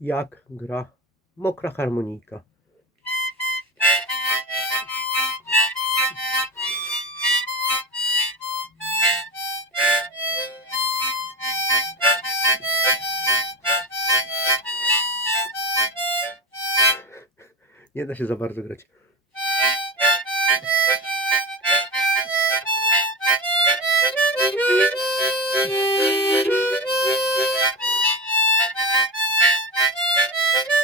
jak gra mokra harmonijka. Nie da się za bardzo grać.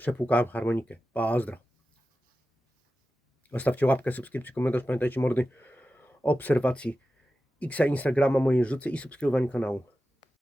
przepłukałem harmonikę. Pozdro. Zostawcie łapkę, subskrypcję, komentarz. Pamiętajcie mordy obserwacji Xa, Instagrama, moje rzuty i subskrybowaniu kanału.